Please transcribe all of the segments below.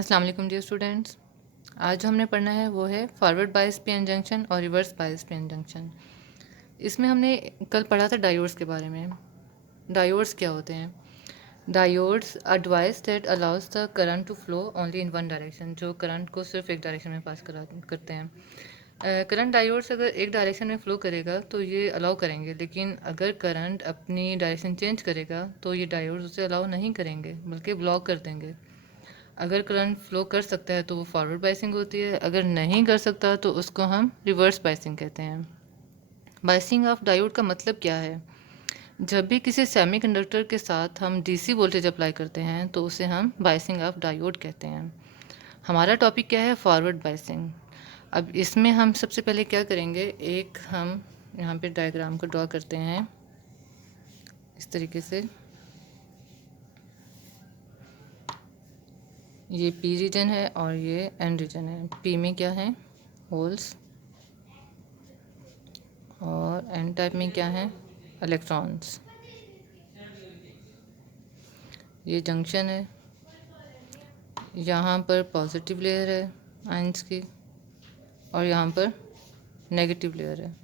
अस्सलाम वालेकुम dear students. आज जो हमने पढ़ना है वो है फॉरवर्ड बायस पीएन जंक्शन और रिवर्स बायस पीएन जंक्शन। इसमें हमने कल पढ़ा था डायोड्स के बारे में। डायोड्स क्या होते हैं? Diodes are device that allows the current to flow only in one direction, जो करंट को सिर्फ एक डायरेक्शन में पास करते हैं। करंट डायोड्स अगर एक डायरेक्शन में फ़्लो करेगा तो ये अलाउ करेंगे, लेकिन अगर करंट अपनी डायरेक्शन चेंज करेगा तो ये डायोड्स उसे अलाउ नहीं करेंगे बल्कि ब्लॉक कर देंगे। अगर करंट फ्लो कर सकता है तो वो फॉरवर्ड बायसिंग होती है, अगर नहीं कर सकता तो उसको हम रिवर्स बायसिंग कहते हैं। बायसिंग ऑफ डायोड का मतलब क्या है? जब भी किसी सेमीकंडक्टर के साथ हम डीसी वोल्टेज अप्लाई करते हैं तो उसे हम बायसिंग ऑफ डायोड कहते हैं। हमारा टॉपिक क्या है? Forward biasing. अब इसमें हम सबसे पहले क्या करेंगे, एक हम यहाँ पे डायग्राम को ड्रॉ करते हैं इस तरीके से। ये पी रीजन है और ये एन रीजन है। पी में क्या है? होल्स, और एन टाइप में क्या है? इलेक्ट्रॉन्स। ये जंक्शन है, यहाँ पर पॉजिटिव लेयर है आयंस की और यहाँ पर नेगेटिव लेयर है।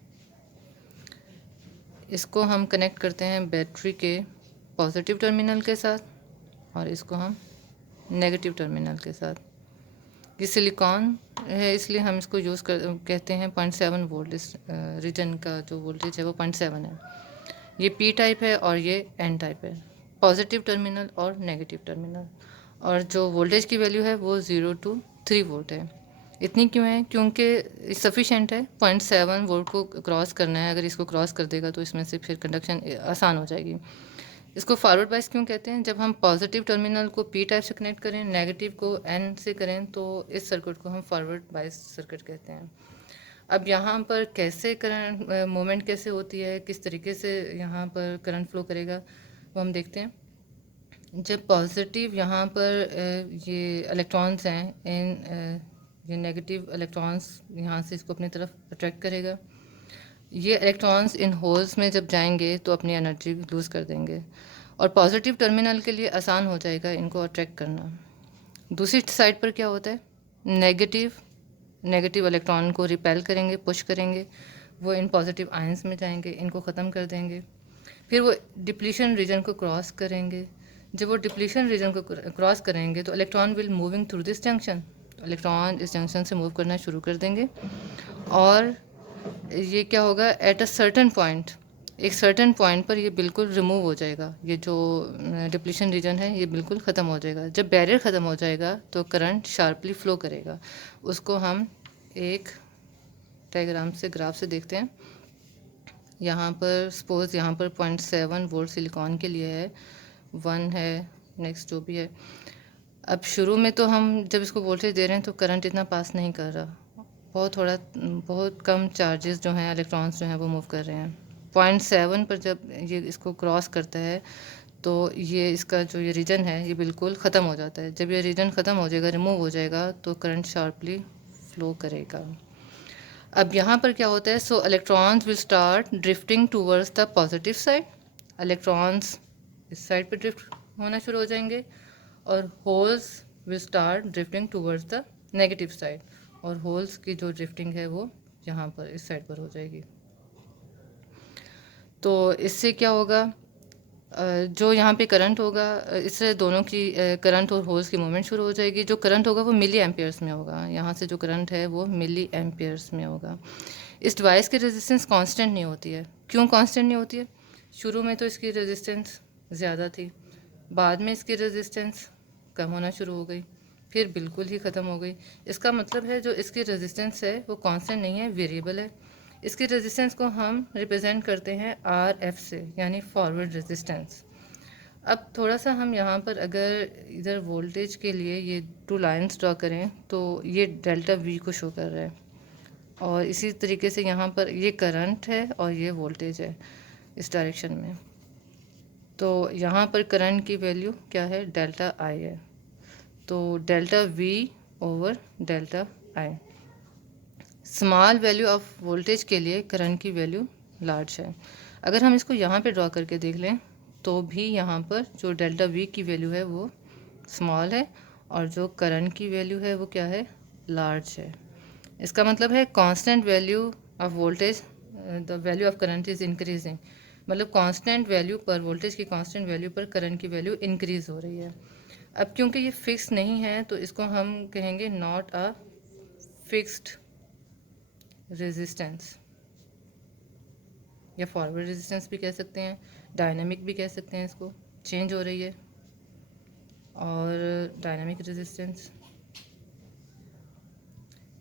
इसको हम कनेक्ट करते हैं बैटरी के पॉजिटिव टर्मिनल के साथ और इसको हम नेगेटिव टर्मिनल के साथ। ये सिलिकॉन है इसलिए हम इसको कहते हैं 0.7 वोल्ट। इस रीजन का जो वोल्टेज है वो 0.7 है। ये पी टाइप है और ये एन टाइप है, पॉजिटिव टर्मिनल और नेगेटिव टर्मिनल। और जो वोल्टेज की वैल्यू है वो 0 to 3 वोल्ट है। इतनी क्यों है? क्योंकि सफिशेंट है, 0.7 वोल्ट को क्रॉस करना है। अगर इसको क्रॉस कर देगा तो इसमें से फिर कंडक्शन आसान हो जाएगी। इसको फॉरवर्ड बायस क्यों कहते हैं? जब हम पॉजिटिव टर्मिनल को पी टाइप से कनेक्ट करें, नेगेटिव को एन से करें, तो इस सर्किट को हम फॉरवर्ड बायस सर्किट कहते हैं। अब यहाँ पर कैसे करंट मूवमेंट कैसे होती है, किस तरीके से यहाँ पर करंट फ्लो करेगा, वो हम देखते हैं। जब पॉजिटिव यहाँ पर ये इलेक्ट्रॉन्स हैं, ये नेगेटिव इलेक्ट्रॉन्स यहाँ से इसको अपनी तरफ अट्रैक्ट करेगा। ये इलेक्ट्रॉन्स इन होल्स में जब जाएंगे तो अपनी एनर्जी लूज़ कर देंगे और पॉजिटिव टर्मिनल के लिए आसान हो जाएगा इनको अट्रैक्ट करना। दूसरी साइड पर क्या होता है? नेगेटिव इलेक्ट्रॉन को रिपेल करेंगे, पुश करेंगे, वो इन पॉजिटिव आयंस में जाएंगे, इनको ख़त्म कर देंगे। फिर वो डिप्लीशन रीजन को क्रॉस करेंगे। जब वो डिप्लीशन रीजन को क्रॉस करेंगे तो electron will moving through this junction. Electron इस जंक्शन से मूव करना शुरू कर देंगे और ये क्या होगा, एट अ सर्टन पॉइंट, एक सर्टन पॉइंट पर ये बिल्कुल रिमूव हो जाएगा। ये जो डिप्लीशन रीजन है ये बिल्कुल ख़त्म हो जाएगा। जब बैरियर ख़त्म हो जाएगा तो करंट शार्पली फ्लो करेगा। उसको हम एक डायग्राम से, ग्राफ से देखते हैं। यहाँ पर सपोज यहाँ पर 0.7 वोल्ट सिलिकॉन के लिए है, 1 है, नेक्स्ट जो भी है। अब शुरू में तो हम जब इसको वोल्टेज दे रहे हैं तो करंट इतना पास नहीं कर रहा, बहुत कम चार्जेस जो हैं, इलेक्ट्रॉन्स जो हैं वो मूव कर रहे हैं। 0.7 पर जब ये इसको क्रॉस करता है तो ये इसका जो ये रीजन है ये बिल्कुल ख़त्म हो जाता है। जब ये रीजन ख़त्म हो जाएगा, रिमूव हो जाएगा, तो करंट शार्पली फ्लो करेगा। अब यहाँ पर क्या होता है? सो electrons will start drifting towards the positive side. Electrons इस साइड पर ड्रिफ्ट होना शुरू हो जाएंगे और holes will start drifting towards the negative side. और होल्स की जो ड्रिफ्टिंग है वो यहाँ पर इस साइड पर हो जाएगी। तो इससे क्या होगा, जो यहाँ पे करंट होगा, इससे दोनों की करंट और होल्स की मूवमेंट शुरू हो जाएगी। जो करंट होगा वो मिली एम्पियर्स में होगा। यहाँ से जो करंट है वो मिली एम्पियर्स में होगा। इस डिवाइस की रेजिस्टेंस कांस्टेंट नहीं होती है। क्यों कांस्टेंट नहीं होती है? शुरू में तो इसकी रेजिस्टेंस ज़्यादा थी, बाद में इसकी रेजिस्टेंस कम होना शुरू हो गई, फिर बिल्कुल ही ख़त्म हो गई। इसका मतलब है जो इसकी रेजिस्टेंस है वो कांस्टेंट नहीं है, वेरिएबल है। इसकी रेजिस्टेंस को हम रिप्रेजेंट करते हैं आर एफ से, यानी फॉरवर्ड रेजिस्टेंस। अब थोड़ा सा हम यहाँ पर अगर इधर वोल्टेज के लिए ये 2 लाइन्स ड्रॉ करें तो ये डेल्टा वी को शो कर रहा है, और इसी तरीके से यहाँ पर ये करंट है और ये वोल्टेज है इस डायरेक्शन में। तो यहाँ पर करंट की वैल्यू क्या है? डेल्टा आई है। तो delta we over delta I. Small value of voltage के लिए करंट की वैल्यू लार्ज है। अगर हम इसको यहाँ पे ड्रॉ करके देख लें तो भी यहाँ पर जो डेल्टा वी की वैल्यू है वो स्मॉल है और जो करंट की वैल्यू है वो क्या है, लार्ज है। इसका मतलब है constant value of voltage, the value of current is increasing, मतलब कांस्टेंट वैल्यू पर, वोल्टेज की कांस्टेंट वैल्यू पर करंट की वैल्यू इंक्रीज हो रही है। अब क्योंकि ये फिक्स नहीं है तो इसको हम कहेंगे नॉट अ फिक्स्ड रेजिस्टेंस, या फॉरवर्ड रेजिस्टेंस भी कह सकते हैं, डायनामिक भी कह सकते हैं, इसको चेंज हो रही है। और डायनामिक रेजिस्टेंस,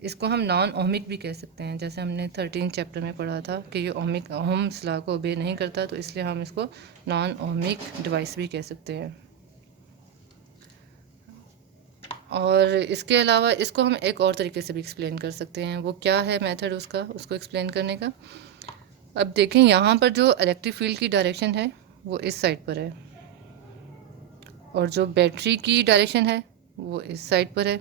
इसको हम नॉन ओमिक भी कह सकते हैं, जैसे हमने 13 चैप्टर में पढ़ा था कि ये ओमिक ओम्स लॉ को ओबे नहीं करता, तो इसलिए हम इसको नॉन ओमिक डिवाइस भी कह सकते हैं। और इसके अलावा इसको हम एक और तरीके से भी एक्सप्लेन कर सकते हैं। वो क्या है मेथड उसका, उसको एक्सप्लेन करने का। अब देखें यहाँ पर जो इलेक्ट्रिक फील्ड की डायरेक्शन है वो इस साइड पर है, और जो बैटरी की डायरेक्शन है वो इस साइड पर है।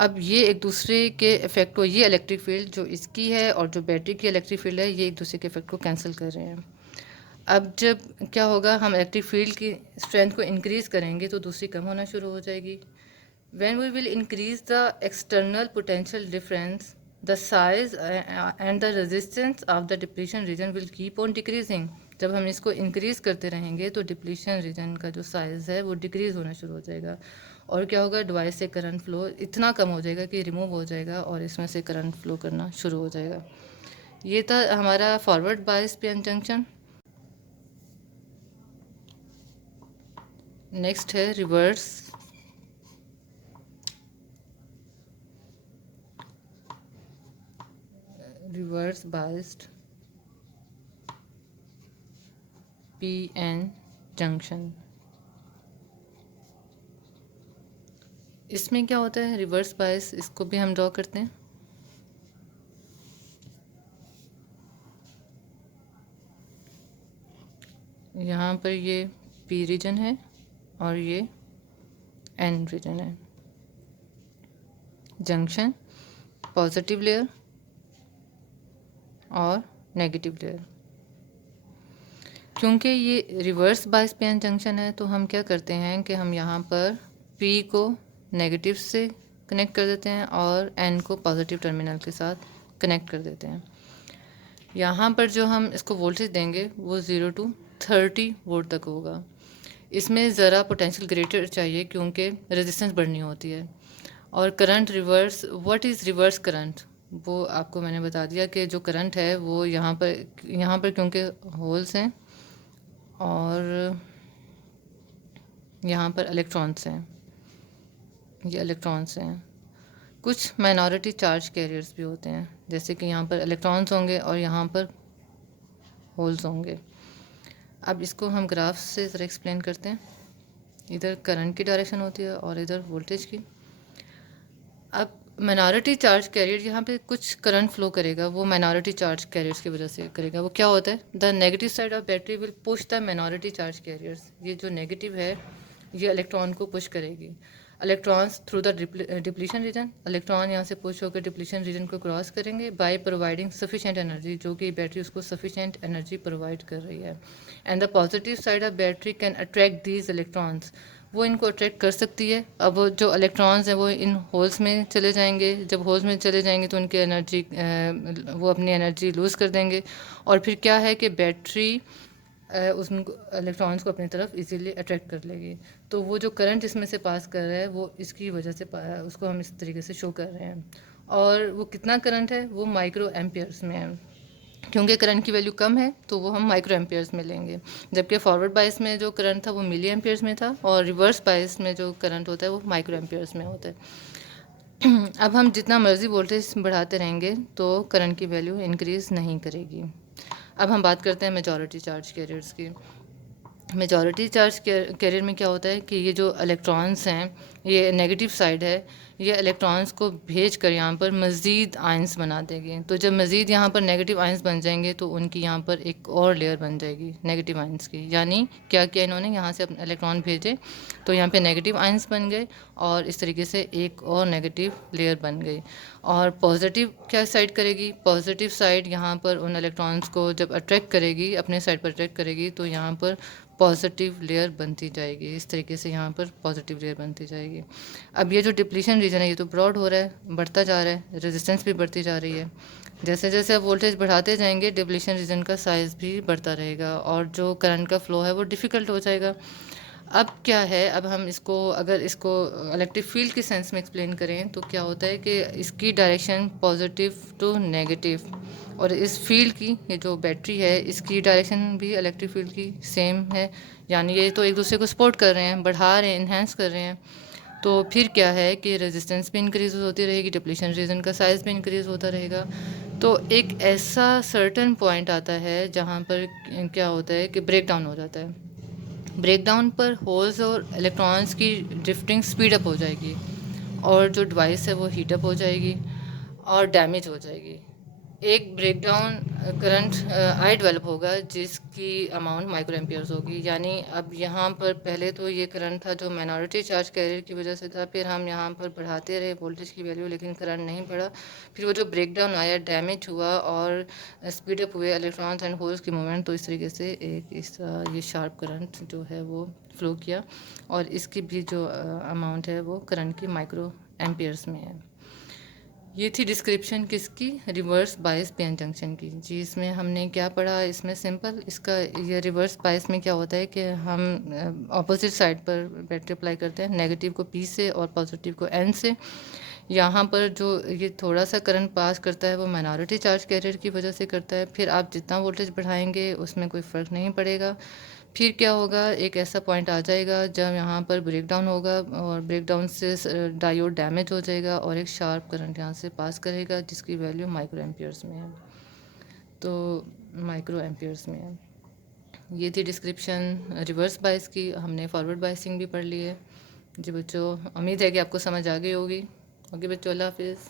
अब ये एक दूसरे के इफेक्ट को, ये इलेक्ट्रिक फील्ड जो इसकी है और जो बैटरी की इलेक्ट्रिक फील्ड है, ये एक दूसरे के इफेक्ट को कैंसिल कर रहे हैं। अब जब क्या होगा, हम इलेक्ट्रिक फील्ड की स्ट्रेंथ को इंक्रीज़ करेंगे तो दूसरी कम होना शुरू हो जाएगी। When we will increase the external potential difference, the size and the resistance of the depletion region will keep on decreasing. जब हम इसको इंक्रीज़ करते रहेंगे तो डिप्लीशन रीजन का जो साइज़ है वो डिक्रीज़ होना शुरू हो जाएगा, और क्या होगा, डिवाइस से करंट फ्लो इतना कम हो जाएगा कि रिमूव हो जाएगा और इसमें से करंट फ्लो करना शुरू हो जाएगा। ये था हमारा forward bias PN junction. Next है रिवर्स बायस्ड पीएन जंक्शन। इसमें क्या होता है, रिवर्स बायस, इसको भी हम ड्रॉ करते हैं। यहाँ पर ये पी रीजन है और ये एन रीजन है। जंक्शन, पॉजिटिव लेयर और नेगेटिव लेयर। क्योंकि ये रिवर्स बायस पीएन जंक्शन है तो हम क्या करते हैं कि हम यहाँ पर P को नेगेटिव से कनेक्ट कर देते हैं और N को पॉजिटिव टर्मिनल के साथ कनेक्ट कर देते हैं। यहाँ पर जो हम इसको वोल्टेज देंगे वो 0 to 30 वोल्ट तक होगा। इसमें ज़रा पोटेंशियल ग्रेटर चाहिए क्योंकि रेजिस्टेंस बढ़नी होती है। और current reverse, what is reverse current, वो आपको मैंने बता दिया कि जो करंट है वो यहाँ पर क्योंकि होल्स हैं और यहाँ पर इलेक्ट्रॉन्स हैं, ये इलेक्ट्रॉन्स हैं। कुछ माइनॉरिटी चार्ज कैरियर्स भी होते हैं, जैसे कि यहाँ पर इलेक्ट्रॉन्स होंगे और यहाँ पर होल्स होंगे। अब इसको हम ग्राफ से ज़रा एक्सप्लेन करते हैं। इधर करंट की डायरेक्शन होती है और इधर वोल्टेज की। अब माइनॉरिटी चार्ज कैरियर यहाँ पे कुछ करंट फ्लो करेगा, वो माइनॉरिटी चार्ज कैरियर्स की वजह से करेगा। वो क्या होता है, the negative side of battery will push the minority charge carriers. ये जो नेगेटिव है ये इलेक्ट्रॉन को पुश करेगी। Electrons through the depletion region, electron यहाँ से पुश होकर डिप्लीशन रीजन को क्रॉस करेंगे बाय प्रोवाइडिंग सफिशिएंट एनर्जी, जो कि बैटरी उसको सफिशिएंट एनर्जी प्रोवाइड कर रही है। And the positive side of battery can attract these electrons, वो इनको अट्रैक्ट कर सकती है। अब वो जो इलेक्ट्रॉन्स हैं वो इन होल्स में चले जाएंगे, जब होल्स में चले जाएंगे तो उनकी एनर्जी, वो अपनी एनर्जी लूज़ कर देंगे, और फिर क्या है कि बैटरी उस इलेक्ट्रॉन्स को अपनी तरफ इजीली अट्रैक्ट कर लेगी। तो वो जो करंट इसमें से पास कर रहा है वो इसकी वजह से उसको हम इस तरीके से शो कर रहे हैं। और वो कितना करंट है, वो माइक्रो एम्पियर्स में है, क्योंकि करंट की वैल्यू कम है तो वो हम माइक्रो एम्पियर्स में लेंगे। जबकि फॉरवर्ड बायस में जो करंट था वो मिली एम्पियर्स में था, और रिवर्स बायस में जो करंट होता है वो माइक्रो एम्पियर्स में होता है। अब हम जितना मर्ज़ी वोल्टेज बढ़ाते रहेंगे तो करंट की वैल्यू इंक्रीज़ नहीं करेगी। अब हम बात करते हैं मेजॉरिटी चार्ज कैरियर्स की। मेजॉरिटी चार्ज कैरियर में क्या होता है कि ये जो इलेक्ट्रॉन्स हैं, ये नेगेटिव साइड है, ये इलेक्ट्रॉन्स को भेज कर यहाँ पर मज़ीद आयंस बना देंगे। तो जब मज़ीद यहाँ पर नेगेटिव आयंस बन जाएंगे तो उनकी यहाँ पर एक और लेयर बन जाएगी नेगेटिव आयंस की। यानी क्या किया इन्होंने, यहाँ से अपने इलेक्ट्रॉन भेजे तो यहाँ पे नेगेटिव आयंस बन गए और इस तरीके से एक और नेगेटिव लेयर बन गई। और पॉजिटिव क्या साइड करेगी, पॉजिटिव साइड यहाँ पर उन इलेक्ट्रॉन्स को जब अट्रैक्ट करेगी, अपने साइड पर अट्रैक्ट करेगी, तो यहाँ पर पॉजिटिव लेयर बनती जाएगी। इस तरीके से यहाँ पर पॉजिटिव लेयर बनती जाएगी। अब ये जो डिप्लीशन रीजन है ये तो ब्रॉड हो रहा है, बढ़ता जा रहा है, रेजिस्टेंस भी बढ़ती जा रही है। जैसे जैसे आप वोल्टेज बढ़ाते जाएंगे डिप्लीशन रीजन का साइज़ भी बढ़ता रहेगा और जो करंट का फ्लो है वो डिफ़िकल्ट हो जाएगा। अब क्या है, अब हम इसको अगर इसको इलेक्ट्रिक फील्ड के सेंस में एक्सप्लेन करें तो क्या होता है कि इसकी डायरेक्शन पॉजिटिव टू नेगेटिव, और इस फील्ड की ये जो बैटरी है इसकी डायरेक्शन भी इलेक्ट्रिक फील्ड की सेम है, यानी ये तो एक दूसरे को सपोर्ट कर रहे हैं, बढ़ा रहे हैं, इन्हेंस कर रहे हैं। तो फिर क्या है कि रेजिस्टेंस भी इंक्रीज़ होती रहेगी, डिप्लीशन रीजन का साइज़ भी इंक्रीज़ होता रहेगा। तो एक ऐसा सर्टन पॉइंट आता है जहाँ पर क्या होता है कि ब्रेक डाउन हो जाता है। ब्रेकडाउन पर होल्स और इलेक्ट्रॉन्स की ड्रिफ्टिंग स्पीड अप हो जाएगी और जो डिवाइस है वो हीट अप हो जाएगी और डैमेज हो जाएगी। एक ब्रेकडाउन करंट आई डेवलप होगा जिसकी अमाउंट माइक्रो एम्पियर्स होगी। यानी अब यहाँ पर पहले तो ये करंट था जो माइनॉरिटी चार्ज कैरियर की वजह से था, फिर हम यहाँ पर बढ़ाते रहे वोल्टेज की वैल्यू लेकिन करंट नहीं बढ़ा। फिर वो जो ब्रेकडाउन आया, डैमेज हुआ और स्पीड अप हुए इलेक्ट्रॉन्स एंड होल्स की मूवमेंट, तो इस तरीके से एक इस ये शार्प करंट जो है वो फ्लो किया और इसकी भी जो अमाउंट है वो करंट की माइक्रो एम्पियर्स में है। ये थी डिस्क्रिप्शन किसकी, रिवर्स बायस पीएन जंक्शन की। जी इसमें हमने क्या पढ़ा, इसमें सिंपल इसका ये रिवर्स बायस में क्या होता है कि हम ऑपोजिट साइड पर बैटरी अप्लाई करते हैं, नेगेटिव को पी से और पॉजिटिव को एन से। यहाँ पर जो ये थोड़ा सा करंट पास करता है वो माइनॉरिटी चार्ज कैरियर की वजह से करता है। फिर आप जितना वोल्टेज बढ़ाएंगे उसमें कोई फ़र्क नहीं पड़ेगा। फिर क्या होगा, एक ऐसा पॉइंट आ जाएगा जब यहाँ पर ब्रेकडाउन होगा और ब्रेकडाउन से डायोड डैमेज हो जाएगा और एक शार्प करंट यहाँ से पास करेगा जिसकी वैल्यू माइक्रो एम्पियर्स में है। तो माइक्रो एम्पियर्स में है। ये थी डिस्क्रिप्शन रिवर्स बायस की। हमने फॉरवर्ड बायसिंग भी पढ़ ली है। जी बच्चों, उम्मीद है कि आपको समझ आ गई होगी। ओके बच्चों, अल्लाह हाफिज़।